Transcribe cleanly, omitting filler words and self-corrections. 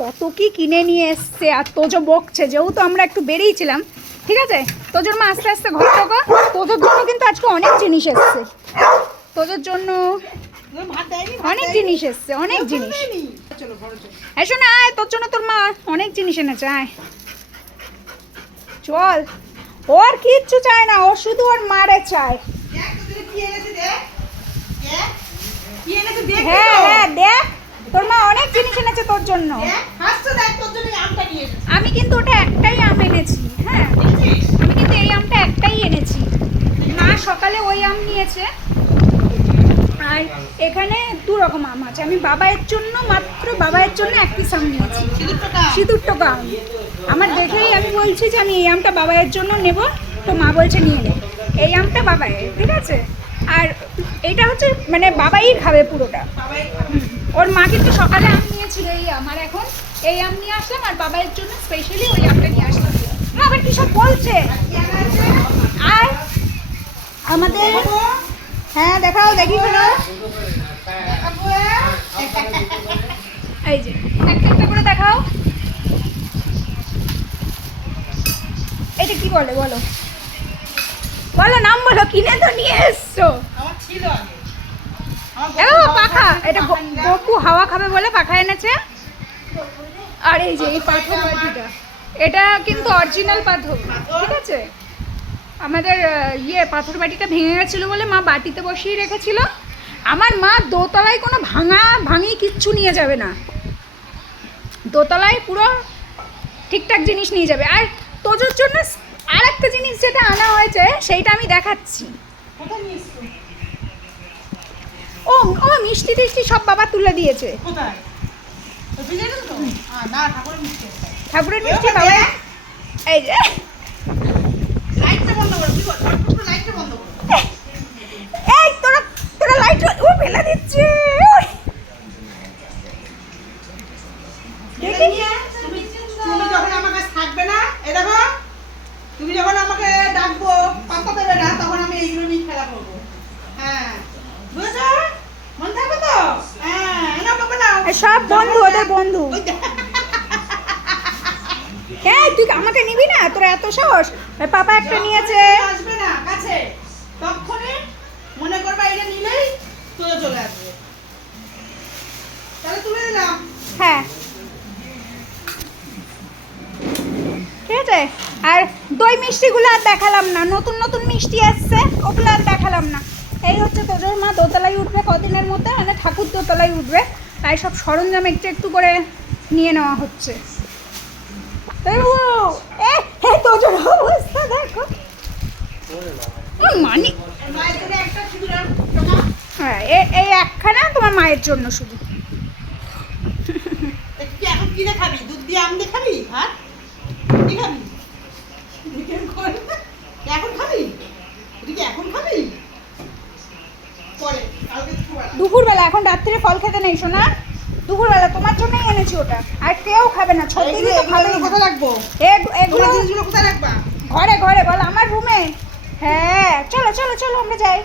কত কি কিনে নিয়ে এসছে, আর তোজো বকছে যেহেতু আমরা একটু বেরিয়েছিলাম। ঠিক আছে, তোজোর মা আস্তে আস্তে ঘর থেকে। তোজোর জন্য কিন্তু আজকে অনেক জিনিস এসছে, তোজোর জন্য অনেক জিনিস এসছে, অনেক জিনিস। এসো না, আয়, তোর জন্য তোর মা অনেক জিনিস এনেছে, আয় চল। ওর কিচ্ছু চায় না, ও শুধু ওর মারে চায়। হ্যাঁ হ্যাঁ দেখ, তোর মা অনেক জিনিস এনেছে তোর জন্য। আমি কিন্তু ওটা একটাই আম এনেছি। হ্যাঁ, আমি কিন্তু এই আমটা একটাই এনেছি। মা সকালে ওই আম নিয়েছে, আর এখানে দু রকম আম আছে। আমি বাবাইয়ের জন্য, মাত্র বাবাইয়ের জন্য এক পিস আম নিয়েছি, সিঁদুর টোকা আম। আমার দেখেই আমি বলছি যে আমি এই আমটা বাবাইয়ের জন্য নেব, তো মা বলছে নিয়ে নে, এই আমটা বাবাইয়ের। ঠিক আছে, আর এইটা হচ্ছে মানে বাবাই খাবে পুরোটা। ওর মা কিন্তু সকালে আম নিয়েছিল এই আম, আর এখন এই আম নিয়ে আসলাম, আর বাবাইয়ের জন্য স্পেশালি ওই আমটা নিয়ে আসলাম। আবার কি সব বলছে। আর আমাদের, হ্যাঁ দেখাও, দেখি শোনো, এই যে একটা একটা করে দেখাও। এটা কি বলে বলো, বলো নাম বলো, কিনে তো নিয়ে এসছো। পাখা, এটা গপু হাওয়া খাবে বলে পাখা এনেছে। আর এই যে এই পাথর বাটিটা, এটা কিন্তু অরিজিনাল পাথর। ঠিক আছে, আমাদের পাথর বাটিটা ভেঙে গেছিলো বলে মা বাটিতে বসিয়ে রেখেছিল। আমার মা দোতলায় কোনো ভাঙি কিচ্ছু নিয়ে যাবে না, দোতলায় পুরো ঠিকঠাক জিনিস নিয়ে যাবে। আর তোজোর জন্য আর একটা জিনিস যেটা আনা হয়েছে সেইটা আমি দেখাচ্ছি। ও ও মিষ্টি টিষ্টি সব বাবা তুলে দিয়েছে। ঠাকুরের মিষ্টি বাবা, এই যে এই তোরা তোরা লাইট ও ফেলে দিচ্ছে। তুমি যখন আমার কাছে থাকবে না, এ দেখো, তুমি যখন আমাকে ডাকবো, পাত্তা দেবে না, তখন আমি এইগুলো নিয়ে খেলা করবো। হ্যাঁ, বুঝেছো? মন থাকবে তো? হ্যাঁ, এনাও বাবা নাও। সব বন্ধু, ওদের বন্ধু। হ্যাঁ, তুই আমাকে নিবি না, তোর এত সাহস। পাপা একটা নিয়েছে। আসবে না কাছে, তখনই মনে করবা এটা নিলেই তোরা চলে আসবে। তাহলে তুলে দিলাম। হ্যাঁ ঠিক আছে, আর দই মিষ্টিগুলো আর দেখালাম না, নতুন নতুন মিষ্টি আসছে, ওগুলো আর দেখালাম না। এই হচ্ছে তোজোর মা দোতলায় উঠবে কদিনের মধ্যে, মানে ঠাকুর দোতলায় উঠবে, তাই সব সরঞ্জাম একটু একটু করে নিয়ে নেওয়া হচ্ছে। তোজোর অবস্থা দেখো, মানে হ্যাঁ এই একখানা তোমার মায়ের জন্য শুধু। এখন কিনে খাবি? দুধ দিয়ে আম দিয়ে খাবি? হ্যাঁ, কি খাবি? এখন খাবি? এখন খাবি? পরে, কালকে দুপুরবেলা, এখন রাত্রে ফল খেতে নেই শোনা, দুপুরবেলা তোমার জন্যই এনেছি ওটা, আর কেউ খাবে না। ছোট দিদি তো খাবে। কোথায় রাখবো এগুলো জিনিসগুলো? কোথায় রাখবা? ঘরে ঘরে বল, আমার রুমে। হ্যাঁ চলো চলো চলো আমরা যাই।